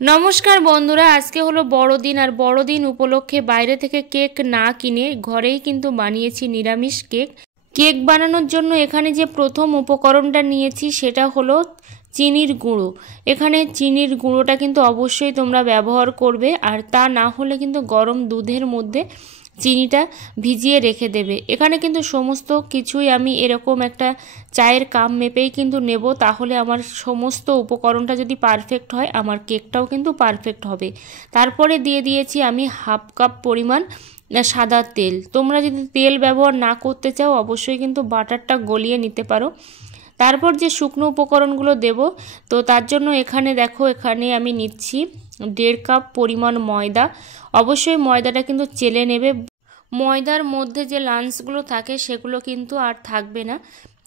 নমস্কার বন্ধুরা, আজকে হলো বড়দিন। আর বড়দিন উপলক্ষে বাইরে থেকে কেক না কিনে ঘরেই কিন্তু বানিয়েছি নিরামিষ কেক। কেক বানানোর জন্য এখানে যে প্রথম উপকরণটা নিয়েছি সেটা হলো চিনির গুঁড়ো। এখানে চিনির গুঁড়োটা কিন্তু অবশ্যই তোমরা ব্যবহার করবে, আর তা না হলে কিন্তু গরম দুধের মধ্যে চিনিটা ভিজিয়ে রেখে দেবে। এখানে কিন্তু সমস্ত কিছুই আমি এরকম একটা চায়ের কাপ মেপেই কিন্তু নেব, তাহলে আমার সমস্ত উপকরণটা যদি পারফেক্ট হয় আমার কেকটাও কিন্তু পারফেক্ট হবে। তারপরে দিয়ে দিয়েছি আমি হাফ কাপ পরিমাণ সাদা তেল। তোমরা যদি তেল ব্যবহার না করতে চাও অবশ্যই কিন্তু বাটারটা গলিয়ে নিতে পারো। তারপর যে শুকনো উপকরণগুলো দেব, তো তার জন্য এখানে দেখো, এখানে আমি নিচ্ছি 1.5 কাপ পরিমাণ ময়দা। অবশ্যই ময়দাটা কিন্তু চেলে নেবে, ময়দার মধ্যে যে লাঞ্চগুলো থাকে সেগুলো কিন্তু আর থাকবে না।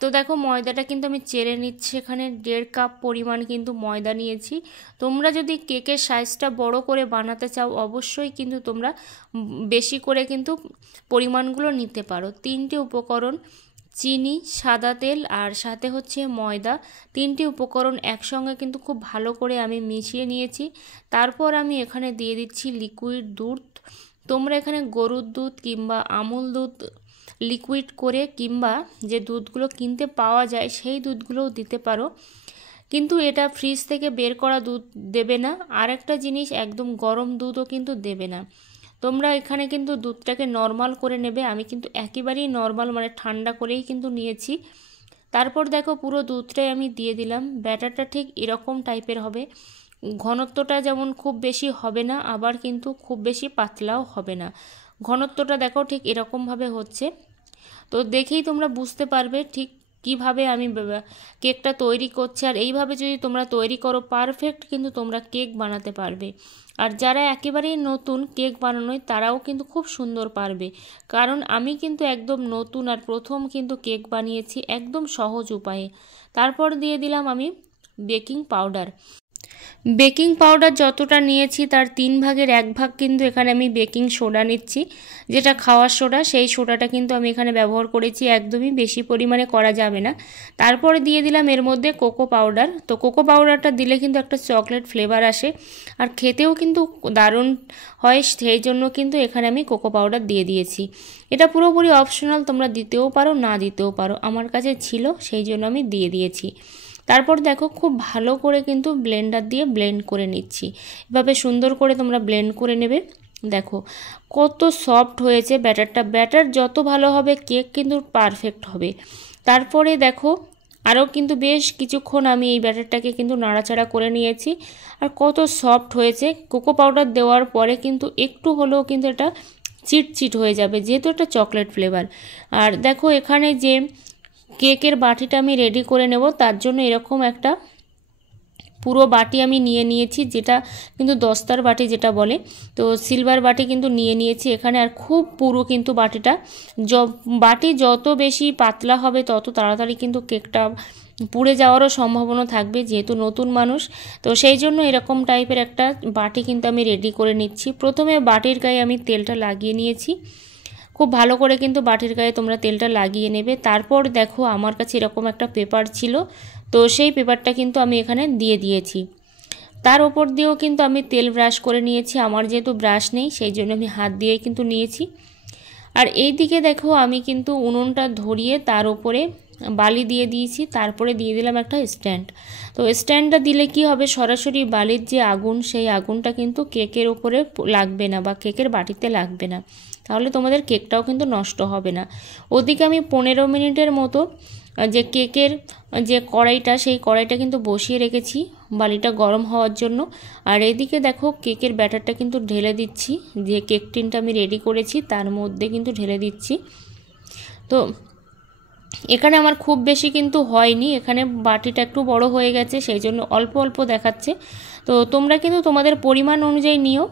তো দেখো ময়দাটা কিন্তু আমি চেলে নিচ্ছি। এখানে 1.5 কাপ পরিমাণ কিন্তু ময়দা নিয়েছি। তোমরা যদি কেকের সাইজটা বড় করে বানাতে চাও অবশ্যই কিন্তু তোমরা বেশি করে কিন্তু পরিমাণগুলো নিতে পারো। 3টে উপকরণ, চিনি, সাদা তেল আর সাথে হচ্ছে ময়দা, 3টে উপকরণ একসঙ্গে কিন্তু খুব ভালো করে আমি মিশিয়ে নিয়েছি। তারপর আমি এখানে দিয়ে দিচ্ছি লিকুইড দুধ। তোমরা এখানে গরুর দুধ কিংবা আমুল দুধ লিকুইড করে কিংবা যে দুধগুলো কিনতে পাওয়া যায় সেই দুধগুলোও দিতে পারো, কিন্তু এটা ফ্রিজ থেকে বের করা দুধ দেবে না। আর একটা জিনিস, একদম গরম দুধও কিন্তু দেবে না। তোমরা এখানে কিন্তু দুধটাকে নর্মাল করে নেবে। আমি কিন্তু একেবারেই নর্মাল মানে ঠান্ডা করেই কিন্তু নিয়েছি। তারপর দেখো পুরো দুধটাই আমি দিয়ে দিলাম। ব্যাটারটা ঠিক এরকম টাইপের হবে, ঘনত্বটা যেমন খুব বেশি হবে না আবার কিন্তু খুব বেশি পাতলাও হবে না। ঘনত্বটা দেখো ঠিক এরকমভাবে হচ্ছে। তো দেখেই তোমরা বুঝতে পারবে ঠিক কিভাবে আমি কেকটা তৈরি করছি। আর এইভাবে যদি তোমরা তৈরি করো পারফেক্ট কিন্তু তোমরা কেক বানাতে পারবে। আর যারা একেবারেই নতুন কেক বানানোয় তারাও কিন্তু খুব সুন্দর পারবে, কারণ আমি কিন্তু একদম নতুন আর প্রথম কিন্তু কেক বানিয়েছি একদম সহজ উপায়ে। তারপর দিয়ে দিলাম আমি বেকিং পাউডার। বেকিং পাউডার যতটা নিয়েছি তার 3 ভাগের 1 ভাগ কিন্তু এখানে আমি বেকিং সোডা নিচ্ছি, যেটা খাওয়ার সোডা। সেই সোডাটা কিন্তু আমি এখানে ব্যবহার করেছি, একদমই বেশি পরিমাণে করা যাবে না। তারপরে দিয়ে দিলাম এর মধ্যে কোকো পাউডার। তো কোকো পাউডারটা দিলে কিন্তু একটা চকলেট ফ্লেভার আসে আর খেতেও কিন্তু দারুণ হয়, সেই জন্য কিন্তু এখানে আমি কোকো পাউডার দিয়ে দিয়েছি। এটা পুরোপুরি অপশনাল, তোমরা দিতেও পারো না দিতেও পারো, আমার কাছে ছিল সেই জন্য আমি দিয়ে দিয়েছি। তারপর দেখো খুব ভালো করে কিন্তু ব্লেন্ডার দিয়ে ব্লেন্ড করে নিচ্ছি। এভাবে সুন্দর করে তোমরা ব্লেন্ড করে নেবে। দেখো কত সফট হয়েছে ব্যাটারটা। ব্যাটার যত ভালো হবে কেক কিন্তু পারফেক্ট হবে। তারপরে দেখো আরও কিন্তু বেশ কিছুক্ষণ আমি এই ব্যাটারটাকে কিন্তু নাড়াচাড়া করে নিয়েছি। আর কত সফট হয়েছে। কোকো পাউডার দেওয়ার পরে কিন্তু একটু হলেও কিন্তু এটা চিটচিট হয়ে যাবে, যেহেতু এটা চকলেট ফ্লেভার। আর দেখো এখানে যে কেকের বাটিটা আমি রেডি করে নেব, তার জন্য এরকম একটা পুরো বাটি আমি নিয়ে নিয়েছি, যেটা কিন্তু দস্তার বাটি যেটা বলে, তো সিলভার বাটি কিন্তু নিয়ে নিয়েছি এখানে। আর খুব পুরো কিন্তু বাটিটা, বাটি যত বেশি পাতলা হবে তত তাড়াতাড়ি কিন্তু কেকটা পুড়ে যাওয়ারও সম্ভাবনা থাকবে, যেহেতু নতুন মানুষ। তো সেই জন্য এরকম টাইপের একটা বাটি কিন্তু আমি রেডি করে নিচ্ছি। প্রথমে বাটির গায়ে আমি তেলটা লাগিয়ে নিয়েছি। খুব ভালো করে কিন্তু বাটির গায়ে তোমরা তেলটা লাগিয়ে নেবে। তারপর দেখো আমার কাছে এরকম একটা পেপার ছিল, তো সেই পেপারটা কিন্তু আমি এখানে দিয়ে দিয়েছি। তার ওপর দিয়েও কিন্তু আমি তেল ব্রাশ করে নিয়েছি। আমার যেহেতু ব্রাশ নেই সেই জন্য আমি হাত দিয়েই কিন্তু নিয়েছি। আর এই দিকে দেখো আমি কিন্তু উনুনটা ধরিয়ে তার উপরে বালি দিয়ে দিয়েছি। তারপরে দিয়ে দিলাম একটা স্ট্যান্ড। তো স্ট্যান্ডটা দিলে কি হবে, সরাসরি বালির যে আগুন সেই আগুনটা কিন্তু কেকের উপরে লাগবে না বা কেকের বাটিতে লাগবে না, তাহলে তোমাদের কেকটাও কিন্তু নষ্ট হবে না। ওদিকে আমি 15 মিনিটের মতো যে কেকের যে কড়াইটা সেই কড়াইটা কিন্তু বসিয়ে রেখেছি বালিটা গরম হওয়ার জন্য। আর এদিকে দেখো কেকের ব্যাটারটা কিন্তু ঢেলে দিচ্ছি, যে কেক টিনটা আমি রেডি করেছি তার মধ্যে কিন্তু ঢেলে দিচ্ছি। তো এখানে আমার খুব বেশি কিন্তু হয়নি, এখানে বাটিটা একটু বড় হয়ে গেছে সেই জন্য অল্প অল্প দেখাচ্ছে। তো তোমরা কিন্তু তোমাদের পরিমাণ অনুযায়ী নিও।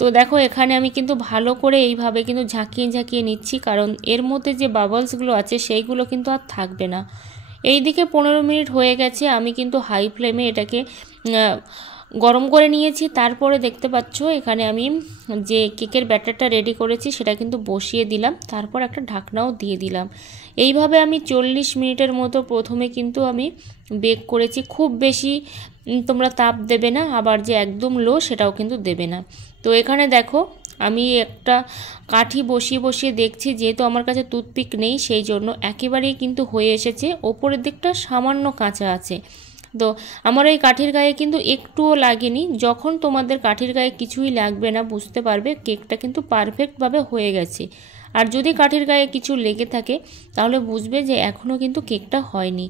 তো দেখো এখানে আমি কিন্তু ভালো করে এইভাবে কিন্তু ঝাঁকিয়ে ঝাঁকিয়ে নিচ্ছি, কারণ এর মধ্যে যে বাবলসগুলো আছে সেইগুলো কিন্তু আর থাকবে না। এইদিকে 15 মিনিট হয়ে গেছে, আমি কিন্তু হাই ফ্লেমে এটাকে গরম করে নিয়েছি। তারপরে দেখতে পাচ্ছ এখানে আমি যে কেকের ব্যাটারটা রেডি করেছি সেটা কিন্তু বসিয়ে দিলাম, তারপর একটা ঢাকনাও দিয়ে দিলাম। এইভাবে আমি 40 মিনিটের মতো প্রথমে কিন্তু আমি বেক করেছি। খুব বেশি তোমরা তাপ দেবে না, আবার যে একদম লো সেটাও কিন্তু দেবে না। তো এখানে দেখো আমি একটা কাঠি বসিয়ে বসিয়ে দেখছি, যেহেতু আমার কাছে টুথপিক নেই সেই জন্য একেবারেই কিন্তু হয়ে এসেছে, ওপরের দিকটা সামান্য কাঁচা আছে। তো আমার এই কাঠির গায়ে কিন্তু একটুও লাগেনি। যখন তোমাদের কাঠির গায়ে কিছুই লাগবে না বুঝতে পারবে কেকটা কিন্তু পারফেক্টভাবে হয়ে গেছে। আর যদি কাঠির গায়ে কিছু লেগে থাকে তাহলে বুঝবে যে এখনও কিন্তু কেকটা হয়নি।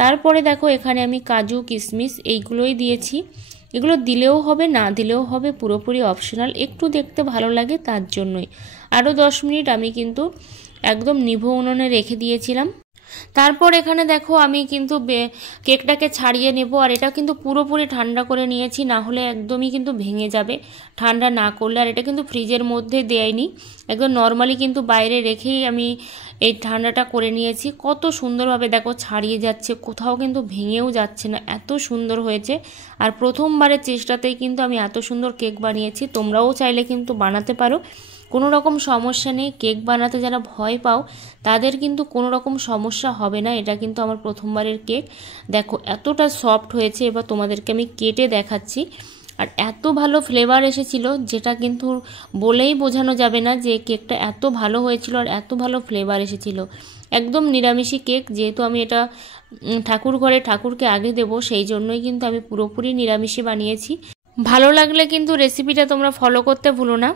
তারপরে দেখো এখানে আমি কাজু কিশমিশ এইগুলোই দিয়েছি। এগুলো দিলেও হবে না দিলেও হবে, পুরোপুরি অপশনাল, একটু দেখতে ভালো লাগে তার জন্যই। আরও 10 মিনিট আমি কিন্তু একদম নিভু উনুনে রেখে দিয়েছিলাম। তারপর এখানে দেখো আমি কিন্তু কেকটাকে ছাড়িয়ে নেব, আর এটা কিন্তু পুরোপুরি ঠান্ডা করে নিয়েছি, না হলে একদমই কিন্তু ভেঙে যাবে ঠান্ডা না করলে। আর এটা কিন্তু ফ্রিজের মধ্যে দেয়নি, একদম নর্মালি কিন্তু বাইরে রেখেই আমি এই ঠান্ডাটা করে নিয়েছি। কত সুন্দরভাবে দেখো ছাড়িয়ে যাচ্ছে, কোথাও কিন্তু ভেঙেও যাচ্ছে না, এত সুন্দর হয়েছে। আর প্রথমবারের চেষ্টাতেই কিন্তু আমি এত সুন্দর কেক বানিয়েছি, তোমরাও চাইলে কিন্তু বানাতে পারো, কোনো রকম সমস্যা নেই। কেক বানাতে যারা ভয় পাও তাদের কিন্তু কোনো রকম সমস্যা হবে না। এটা কিন্তু আমার প্রথমবারের কেক, দেখো এতটা সফট হয়েছে। এবার তোমাদেরকে আমি কেটে দেখাচ্ছি। আর এত ভালো ফ্লেভার এসেছিল যেটা কিন্তু বলেই বোঝানো যাবে না যে কেকটা এত ভালো হয়েছিল আর এত ভালো ফ্লেভার এসেছিল। একদম নিরামিষি কেক, যেহেতু আমি এটা ঠাকুর ঘরে ঠাকুরকে আগে দেবো সেই জন্যই কিন্তু আমি পুরোপুরি নিরামিষই বানিয়েছি। ভালো লাগলে কিন্তু রেসিপিটা তোমরা ফলো করতে ভুলো না।